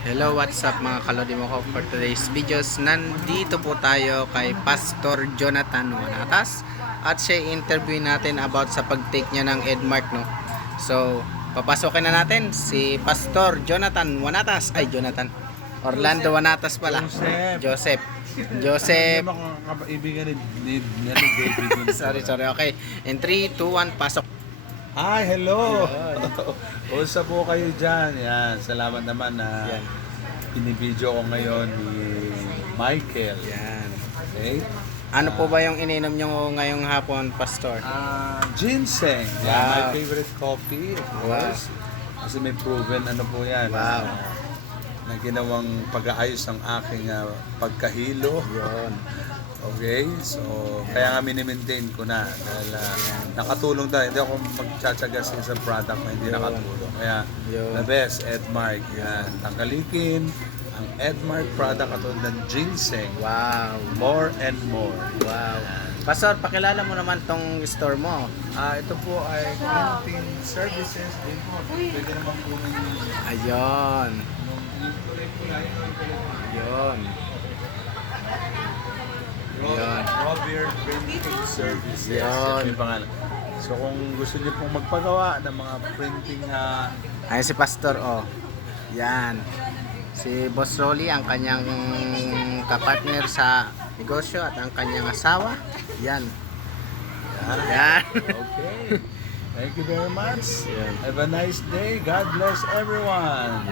Hello, what's up mga kalodi mo ko? For today's videos, nandito po tayo kay Pastor Jonathan Wanatas at siya interview natin about sa pag-take niya ng Edmark, no? So, papasokin na natin si Pastor Jonathan Wanatas. Ay, Jonathan. Orlando Wanatas pala. Joseph. Joseph. Kaibigan ni David. Sorry. Okay. In 3, 2, 1, pasok. Hi, hello! Usa po kayo dyan. Yan, salamat naman na Yan. pinibidyo ko ngayon ni Michael. Yan. Okay? Ano po ba yung ininom nyo ngayong hapon, Pastor? Ginseng. Wow. Yan, my favorite coffee, of course. Kasi may proven ano po yan. Wow. Na ginawang pag-aayos ng aking pagkahilo. Yun. Okay, so kaya nga mini-maintain ko na dahil nakatulong dahil hindi ako magtsatsaga sa product na hindi nakatulong. Kaya the best, Edmark. Yan, tangkalikin ang Edmark product katulad ng ginseng. Wow. More and more. Wow. Pastor, pakilala mo naman tong store mo. Ito po ay printing services din po. Pwede naman po Ayun. yung tuloy po lang Ayun. Yan. Robert Printing Services. Yan. Yan yung pangalan. So kung gusto niyo pong magpagawa ng mga printing Ayun si Pastor, oh. Yan. Si Boss Rolly, ang kanyang kapartner sa negosyo at ang kanyang asawa. Yan. Yan. Okay. Thank you very much. Yan. Have a nice day. God bless everyone.